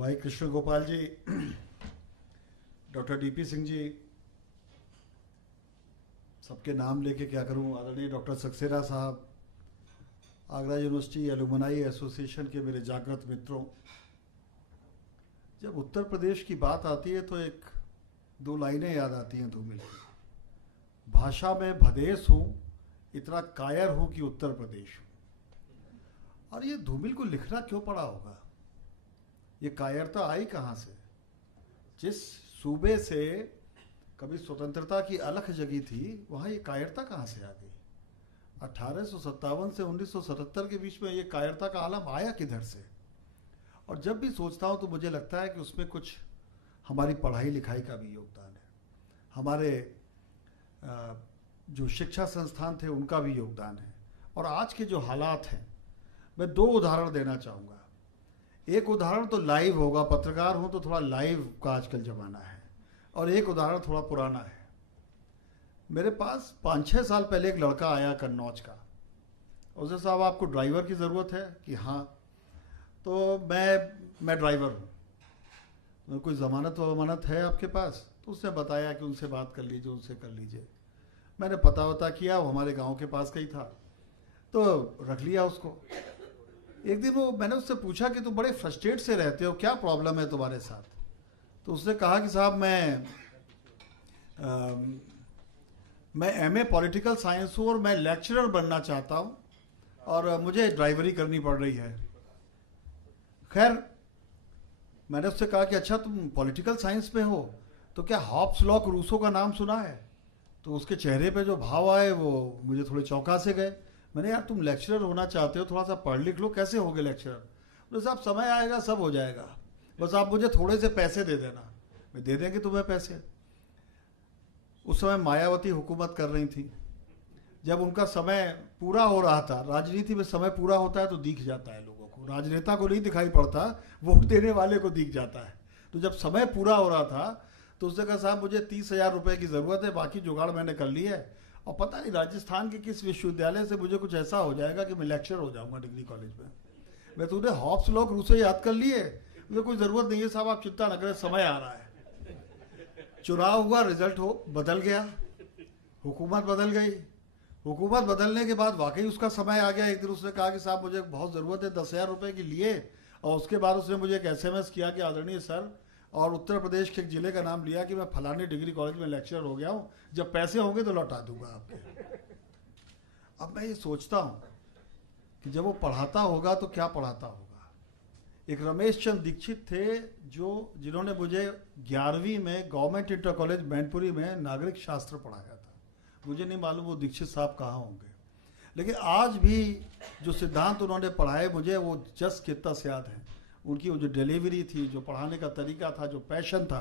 भाई Krishna Gopal ji, doctor DP Singh ji, सबके नाम लेके क्या करूं, आदरणीय डॉक्टर सक्सेना साहब, आगरा यूनिवर्सिटी एलुमनाई एसोसिएशन के मेरे जागृत मित्रों, जब उत्तर प्रदेश की बात आती है तो एक दो लाइनें याद आती हैं धूमिल की। भाषा में भदेश हूँ, इतना कायर हूँ कि उत्तर प्रदेश हूँ। और ये धूमिल को लिखना क्यों पड़ा होगा? ये कायरता आई कहाँ से? जिस सूबे से कभी स्वतंत्रता की अलख जगी थी, वहाँ ये कायरता कहाँ से आ गई? 1857 से 1977 के बीच में ये कायरता का आलम आया किधर से? और जब भी सोचता हूँ तो मुझे लगता है कि उसमें कुछ हमारी पढ़ाई लिखाई का भी योगदान है, हमारे जो शिक्षा संस्थान थे उनका भी योगदान है। और आज के जो हालात हैं, मैं दो उदाहरण देना चाहूँगा। एक उदाहरण तो लाइव होगा, पत्रकार हूँ तो थोड़ा लाइव का आजकल ज़माना है, और एक उदाहरण थोड़ा पुराना है। मेरे पास 5-6 साल पहले एक लड़का आया कन्नौज का। उसने साहब आपको ड्राइवर की ज़रूरत है? कि हाँ। तो मैं ड्राइवर हूँ, तो कोई ज़मानत वमानत है आपके पास? तो उसने बताया कि उनसे बात कर लीजिए, उनसे कर लीजिए। मैंने पता वता किया, वो हमारे गांव के पास का ही था, तो रख लिया उसको। एक दिन मैंने उससे पूछा कि तुम बड़े फ्रस्ट्रेट से रहते हो, क्या प्रॉब्लम है तुम्हारे साथ? तो उसने कहा कि साहब मैं एमए पॉलिटिकल साइंस हूँ और मैं लेक्चरर बनना चाहता हूँ और मुझे ड्राइवरी करनी पड़ रही है। खैर, मैंने उससे कहा कि अच्छा तुम पॉलिटिकल साइंस में हो तो क्या हॉब्स लॉक रूसो का नाम सुना है? तो उसके चेहरे पे जो भाव आए वो मुझे थोड़े चौंका से गए। मैंने यार तुम लेक्चरर होना चाहते हो, थोड़ा सा पढ़ लिख लो, कैसे होगे लेक्चरर? बोले साहब समय आएगा सब हो जाएगा, बस आप मुझे थोड़े से पैसे दे देना, मैं दे देंगे तुम्हें पैसे। उस समय मायावती हुकूमत कर रही थी। जब उनका समय पूरा हो रहा था, राजनीति में समय पूरा होता है तो दिख जाता है लोगों को, राजनेता को नहीं दिखाई पड़ता, वोट देने वाले को दिख जाता है। तो जब समय पूरा हो रहा था तो उसने कहा साहब मुझे 30,000 रुपये की ज़रूरत है, बाकी जुगाड़ मैंने कर ली है, और पता नहीं राजस्थान के किस विश्वविद्यालय से मुझे कुछ ऐसा हो जाएगा कि मैं लेक्चर हो जाऊंगा डिग्री कॉलेज में। मैं तूने हॉब्स लॉक रूसो याद कर लिए? मुझे कोई ज़रूरत नहीं है साहब, आप चिंता न करें, समय आ रहा है। चुनाव हुआ, रिजल्ट बदल गया, हुकूमत बदल गई। हुकूमत बदलने के बाद वाकई उसका समय आ गया। एक दिन उसने कहा कि साहब मुझे बहुत ज़रूरत है 10,000 रुपये की लिए, और उसके बाद उसने मुझे एक SMS किया कि आदरणीय सर, और उत्तर प्रदेश के एक ज़िले का नाम लिया कि मैं फलाने डिग्री कॉलेज में लेक्चरर हो गया हूँ, जब पैसे होंगे तो लौटा दूंगा आपके। अब मैं ये सोचता हूँ कि जब वो पढ़ाता होगा तो क्या पढ़ाता होगा। एक रमेश चंद्र दीक्षित थे जिन्होंने मुझे 11वीं में गवर्नमेंट इंटर कॉलेज मैनपुरी में नागरिक शास्त्र पढ़ाया था। मुझे नहीं मालूम वो दीक्षित साहब कहाँ होंगे, लेकिन आज भी जो सिद्धांत उन्होंने पढ़ाए मुझे वो जस के तस याद है। उनकी वो जो डिलीवरी थी, जो पढ़ाने का तरीका था, जो पैशन था,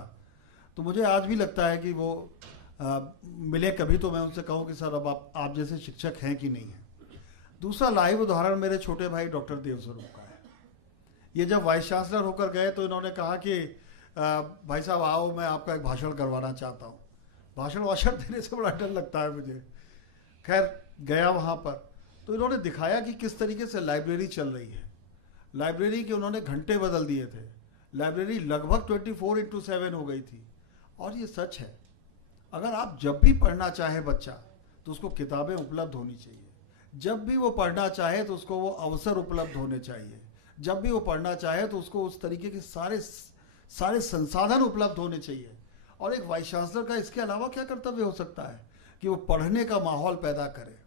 तो मुझे आज भी लगता है कि वो मिले कभी तो मैं उनसे कहूँ कि सर अब आप जैसे शिक्षक हैं कि नहीं हैं। दूसरा लाइव उदाहरण मेरे छोटे भाई डॉक्टर देवस्वरूप का है। ये जब वाइस चांसलर होकर गए तो इन्होंने कहा कि भाई साहब आओ, मैं आपका एक भाषण करवाना चाहता हूँ। भाषण देने से बड़ा डर लगता है मुझे। खैर गया वहाँ पर, तो इन्होंने दिखाया कि किस तरीके से लाइब्रेरी चल रही है। लाइब्रेरी के उन्होंने घंटे बदल दिए थे, लाइब्रेरी लगभग 24x7 हो गई थी। और ये सच है, अगर आप जब भी पढ़ना चाहे बच्चा तो उसको किताबें उपलब्ध होनी चाहिए, जब भी वो पढ़ना चाहे तो उसको वो अवसर उपलब्ध होने चाहिए, जब भी वो पढ़ना चाहे तो उसको उस तरीके के सारे संसाधन उपलब्ध होने चाहिए। और एक वाइस चांसलर का इसके अलावा क्या कर्तव्य हो सकता है कि वो पढ़ने का माहौल पैदा करे।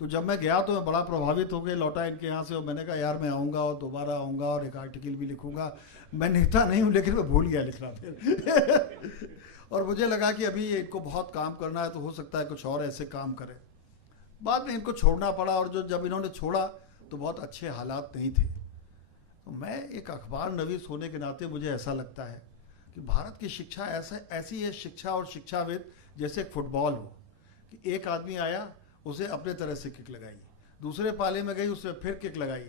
तो जब मैं गया तो मैं बड़ा प्रभावित हो गया, लौटा इनके यहाँ से, और मैंने कहा यार मैं आऊँगा और दोबारा आऊँगा और एक आर्टिकल भी लिखूँगा। मैं नेता नहीं हूँ लेकिन मैं भूल गया लिखना फिर और मुझे लगा कि अभी इनको बहुत काम करना है, तो हो सकता है कुछ और ऐसे काम करें। बाद में इनको छोड़ना पड़ा, और जब इन्होंने छोड़ा तो बहुत अच्छे हालात नहीं थे। तो मैं एक अखबार नवीस होने के नाते मुझे ऐसा लगता है कि भारत की शिक्षा ऐसी है, शिक्षा और शिक्षाविद जैसे एक फुटबॉल हो, कि एक आदमी आया, उसे अपने तरह से किक लगाई, दूसरे पाले में गई, उसने फिर किक लगाई।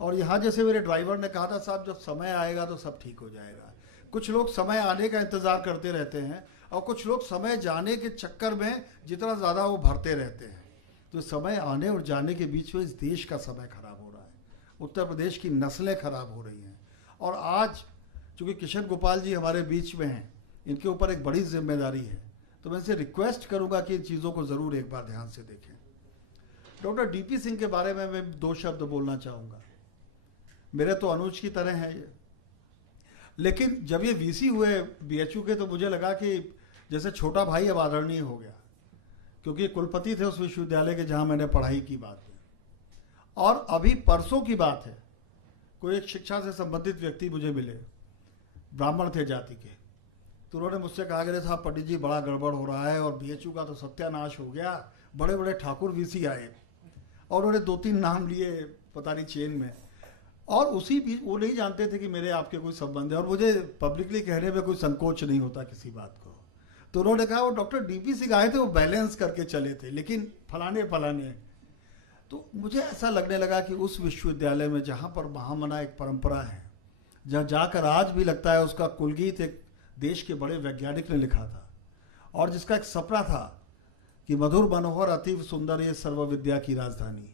और यहाँ जैसे मेरे ड्राइवर ने कहा था साहब जब समय आएगा तो सब ठीक हो जाएगा। कुछ लोग समय आने का इंतज़ार करते रहते हैं, और कुछ लोग समय जाने के चक्कर में जितना ज़्यादा वो भरते रहते हैं। तो समय आने और जाने के बीच में इस देश का समय खराब हो रहा है, उत्तर प्रदेश की नस्लें खराब हो रही हैं। और आज चूँकि किशन गोपाल जी हमारे बीच में हैं, इनके ऊपर एक बड़ी जिम्मेदारी है, तो मैं इनसे रिक्वेस्ट करूँगा कि इन चीज़ों को ज़रूर एक बार ध्यान से देखें। डॉक्टर डीपी सिंह के बारे में मैं 2 शब्द बोलना चाहूँगा। मेरे तो अनुज की तरह हैं ये, लेकिन जब ये वीसी हुए बीएचयू के तो मुझे लगा कि जैसे छोटा भाई अब आदरणीय हो गया, क्योंकि कुलपति थे उस विश्वविद्यालय के जहाँ मैंने पढ़ाई की बात है। और अभी परसों की बात है, कोई एक शिक्षा से संबंधित व्यक्ति मुझे मिले, ब्राह्मण थे जाति के, तो उन्होंने मुझसे कहा कि साहब पंडित जी बड़ा गड़बड़ हो रहा है और बीएचयू का तो सत्यानाश हो गया, बड़े बड़े ठाकुर वीसी आए, और उन्होंने 2-3 नाम लिए पता नहीं चेन में, और उसी बीच वो नहीं जानते थे कि मेरे आपके कोई संबंध है, और मुझे पब्लिकली कहने में कोई संकोच नहीं होता किसी बात को। तो उन्होंने कहा वो डॉक्टर डीपी सिंह आए थे, वो बैलेंस करके चले थे, लेकिन फलाने फलाने। तो मुझे ऐसा लगने लगा कि उस विश्वविद्यालय में जहाँ पर महामना एक परंपरा है, जहाँ जाकर आज भी लगता है उसका कुलगीत एक देश के बड़े वैज्ञानिक ने लिखा था, और जिसका एक सपना था कि मधुर मनोहर अतीव सुंदर ये सर्व विद्या की राजधानी।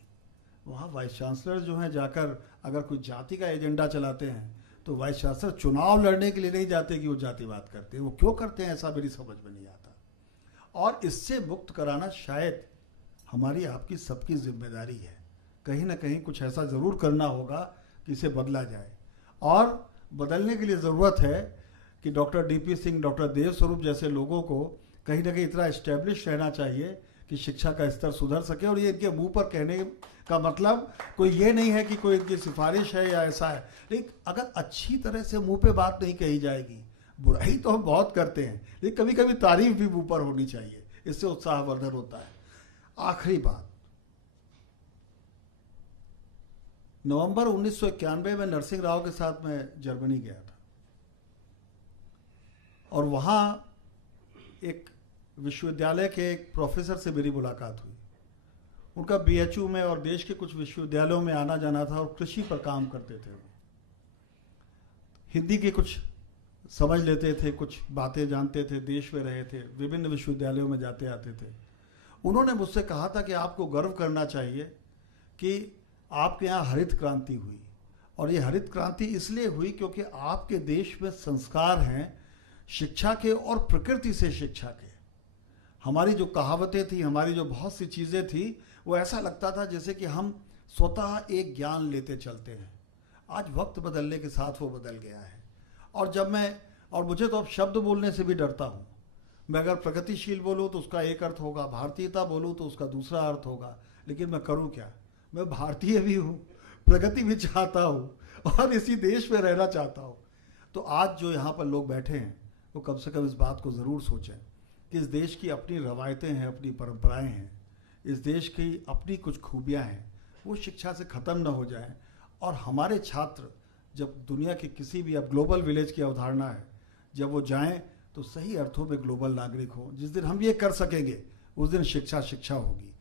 वहाँ वाइस चांसलर जो हैं जाकर अगर कोई जाति का एजेंडा चलाते हैं तो वाइस चांसलर चुनाव लड़ने के लिए नहीं जाते कि वो जातिवाद करते हैं, वो क्यों करते हैं ऐसा मेरी समझ में नहीं आता। और इससे मुक्त कराना शायद हमारी आपकी सबकी जिम्मेदारी है। कहीं ना कहीं कुछ ऐसा ज़रूर करना होगा कि इसे बदला जाए, और बदलने के लिए ज़रूरत है कि डॉक्टर डीपी सिंह, डॉक्टर देव स्वरूप जैसे लोगों को कहीं ना कहीं इतना इस्टेब्लिश रहना चाहिए कि शिक्षा का स्तर सुधर सके। और ये इनके मुंह पर कहने का मतलब कोई ये नहीं है कि कोई इनकी सिफारिश है या ऐसा है, लेकिन अगर अच्छी तरह से मुंह पे बात नहीं कही जाएगी, बुराई तो हम बहुत करते हैं, लेकिन कभी कभी तारीफ भी मुंह पर होनी चाहिए, इससे उत्साहवर्धन होता है। आखिरी बात, नवंबर 1991 में नरसिंह राव के साथ मैं जर्मनी गया था, और वहाँ एक विश्वविद्यालय के एक प्रोफेसर से मेरी मुलाकात हुई। उनका बीएचयू में और देश के कुछ विश्वविद्यालयों में आना जाना था, और कृषि पर काम करते थे। वो हिंदी के कुछ समझ लेते थे, कुछ बातें जानते थे, देश में रहे थे, विभिन्न विश्वविद्यालयों में जाते आते थे। उन्होंने मुझसे कहा था कि आपको गर्व करना चाहिए कि आपके यहाँ हरित क्रांति हुई, और ये हरित क्रांति इसलिए हुई क्योंकि आपके देश में संस्कार हैं शिक्षा के और प्रकृति से शिक्षा के। हमारी जो कहावतें थी, हमारी जो बहुत सी चीज़ें थी, वो ऐसा लगता था जैसे कि हम स्वतः एक ज्ञान लेते चलते हैं। आज वक्त बदलने के साथ वो बदल गया है, और मुझे तो अब शब्द बोलने से भी डरता हूँ। मैं अगर प्रगतिशील बोलूँ तो उसका एक अर्थ होगा, भारतीयता बोलूँ तो उसका दूसरा अर्थ होगा, लेकिन मैं करूँ क्या? मैं भारतीय भी हूँ, प्रगति भी चाहता हूँ, और इसी देश में रहना चाहता हूँ। तो आज जो यहाँ पर लोग बैठे हैं वो कम से कम इस बात को ज़रूर सोचें कि इस देश की अपनी रवायतें हैं, अपनी परंपराएं हैं, इस देश की अपनी कुछ खूबियां हैं, वो शिक्षा से ख़त्म ना हो जाए। और हमारे छात्र जब दुनिया के किसी भी, अब ग्लोबल विलेज की अवधारणा है, जब वो जाएं तो सही अर्थों में ग्लोबल नागरिक हो। जिस दिन हम ये कर सकेंगे उस दिन शिक्षा शिक्षा होगी।